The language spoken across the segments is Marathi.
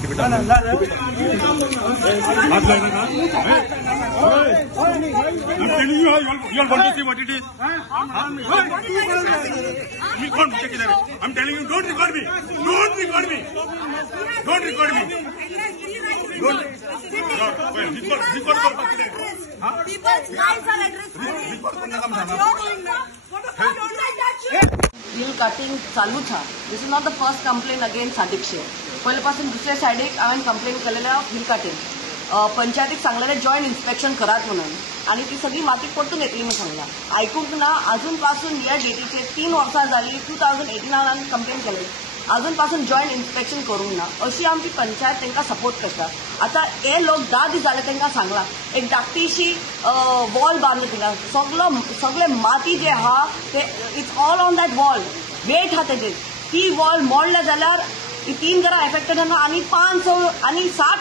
I'm telling you, don't record me. Don't record me. Don't record me. Don't. Bill cutting चालू था. This is not the first complaint against Sadiq Sheikh. पहिल्यापासून दुसऱ्या सायडीक हांवें कंप्लेंट केलेल्या बिल कटिंग. पंचायतीक सांगलेले जॉईंट इन्स्पेक्शन करात म्हणून आणि ती सगळी माती परतून येतली म्हणून सांगला. आयकूंक ना अजूनपासून या डेटीचे 3 वर्सां जाली. 2018 कंप्लेंट केलेली. अजूनपासून जॉईंट इन्स्पेक्शन करूंक ना अशी आमची पंचायत तांकां सपोर्ट करता. आता हे लोक 10 दीस जाले तांकां सांगला एक धाकटीशी वॉल बांदली थिंगा. सगळे माती जे आहा ते it's all on that wall. Weight आहा तेजेर. ती वॉल मोडले जाल्यार 3 घरां एफेक्टेड आनी 5 आनी 7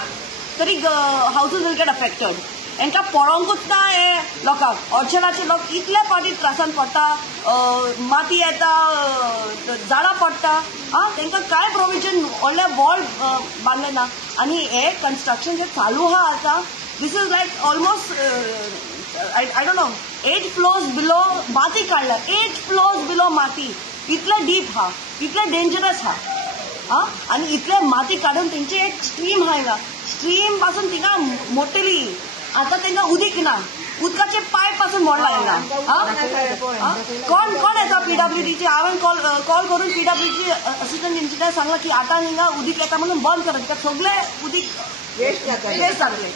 तरी हाऊसेस विल गेट अफेक्टेड. हांकां पळोवंकूच ना हे लोकांक. अर्चनाचे लोक इतले पाटी त्रासान पडटा. माती येता, झाडां पडटा. तांकां काय प्रोविजन व्हडले वॉल बांदले ना. आनी हे कन्स्ट्रक्शन जे चालू आहा आतां this is like almost I don't know 8 floors below माती काडला. 8 फ्लोर्स बिलो माती. इतले डीप आहा, इतले डेंजरस आहा. आनी इतले माती काडून तेंची एक स्ट्रीम आहा हिंगा. स्ट्रीम पासून थिंगा मोटली. आता तांकां उदीक ना. उदकाचे पायप पासून मोडला हिंगा. कोण येता पीडब्ल्यूडीचे. हांवें कॉल करून पीडब्ल्यूडीचे असिस्टंट इंजिनियर सांगला की आता हिंगा उदीक येता म्हणून बंद करत. कित्याक सगळे उदीक वेस्ट जातले.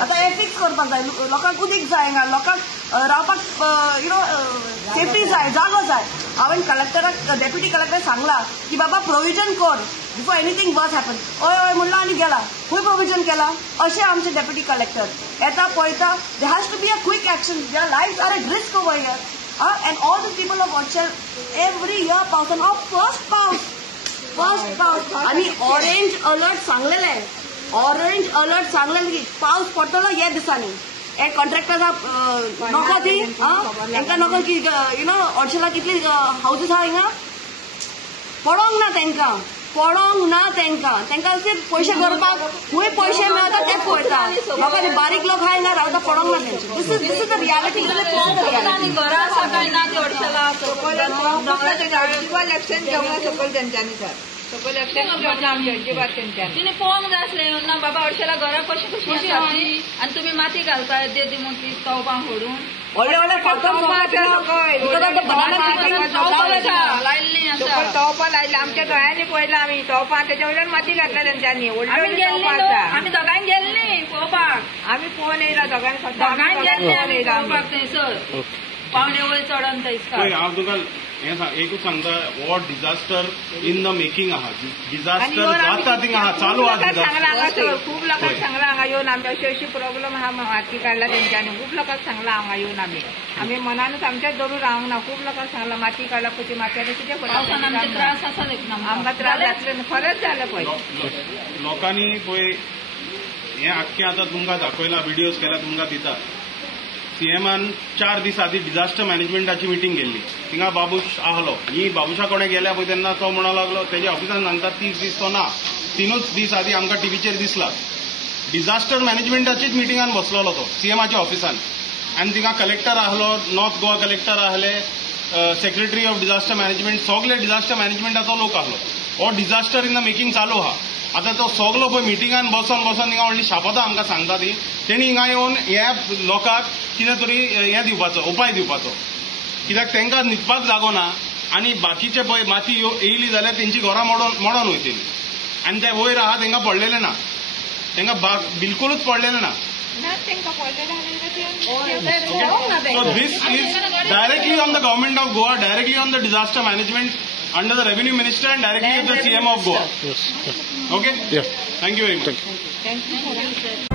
आता हे फिक्स करपाक जाय. लोकांक उदीक जाय हिंगा. लोकांक रावपाक सेफ्टी जाय, जागो जाय. हांवें कलेक्टराक डेप्युटी कलेक्टराक सांगला की बाबा प्रोविजन कर बिफोर एनीथिंग वर्स हॅपन. हय म्हणला आनी गेला. खंय प्रोविजन केला. अशें आमचे डेप्युटी कलेक्टर येता पळयता. They has to be a quick action. There lives are at risk over here. And all the people of ऑर्चर एवरी इयर पावसान फर्स्ट पावस आनी ऑरेंज अलर्ट सांगलेले. ऑरेंज अलर्ट सांगलेले की पावस पडटलो ह्या दिसांनी. हे कॉन्ट्रॅक्टराक नको ती. तांकां नको की अर्चला कितली हाऊसेस आहा हिंगा. पडोंक ना तांकां. तांकां सिर्फ पयशे करपाक खंय पयशे मेळटा ते पळयता. लोकांनी बारीक लोक आहा हिंगा रावता पडोंक ना तेंचे. दिस इज द रियालिटी. घरां सकाळी ना ते अर्चला दोंगराचें एक्शन घेवना सकयल तेंच्यांनी सर. सकयल एक्शन घेवना आमचे अजिबात तेंच्यांनी. तिने पळोवंक जाय आसलें ना बाबा अर्चला घरां कशी आनी तुमी माती घालताय देदी मोठी तोपांक फोडून. व्हडले तोपा लायले. आमच्या दोळ्यांनी पळयला आमी तोपां. तेच्या वयल्यान माती घातल्या तेंच्यांनी. आमी दोगांय गेल्ली पळोवपाक. आमी पळोवन येयला दोगांय पळोवपाक थंयसर पावणे वयर चडोन थंयसर. हांव तुका एकूच सांगता हो डिझास्टर इन द मेकिंग आहा. डिझास्टर जाता थिंगा आहा, चालू आहा. खूब लोकांक सांगला हांगा येवन आमी अशी प्रॉब्लम आहा माती काडला तेंच्यांनी. खूब लोकांक सांगला हांगा येवन आमी मनानूच आमच्याच धरून रावंक ना. खूब लोकांक सांगला माती काडला खंयची माती आतां कितें करता. त्रास आसा आमकां त्रास जातले खरेंच जाले पळय. लोकांनी पळय हें आख्खें आतां तुमकां दाखयलां, व्हिडियोज केल्या तुमकां दिता. सीएमान 4 दीस आदी डिझास्टर मॅनेजमेंटाची मिटींग केल्ली. थिंगा बाबूश आहलो. ही बाबुशा कोणे गेल्या पळय तेन्ना तो म्हणूंक लागलो तेज्या ऑफिसान सांगता 30 दीस तो ना. 3च दीस आदी आमकां टीव्हीचेर दिसला. डिझास्टर मॅनेजमेंटाचीच मिटींगान बसलोलो तो सीएमाच्या ऑफिसान. आनी थिंगा कलेक्टर आहलो, नॉर्थ गोवा कलेक्टर आहले, सेक्रेटरी ऑफ डिझास्टर मॅनेजमेंट, सगळे डिझास्टर मॅनेजमेंटाचो लोक आहलो. हो डिझास्टर इन द मेकिंग चालू आहा. आता तो सगलो पळय मिटिंगान बसून हिंगा व्हडली शापतां आमकां सांगता ती. तेणी हिंगा येवन ह्या लोकांक कितें तरी हें दिवपाचो, उपाय दिवपाचो. कित्याक तांकां न्हिदपाक जागो ना. आनी बाकीचे पळय माती येयली जाल्यार तेंची घरां मोडोन वयतली. आनी ते वयर आहा तांकां पडलेले ना. तांकां बिलकुलूच पडलेले ना. So this is directly on the government of Goa, directly on the disaster management under the revenue minister and directly with the CM of Goa. Yes. Okay? Yes. Thank you very much. Thank you.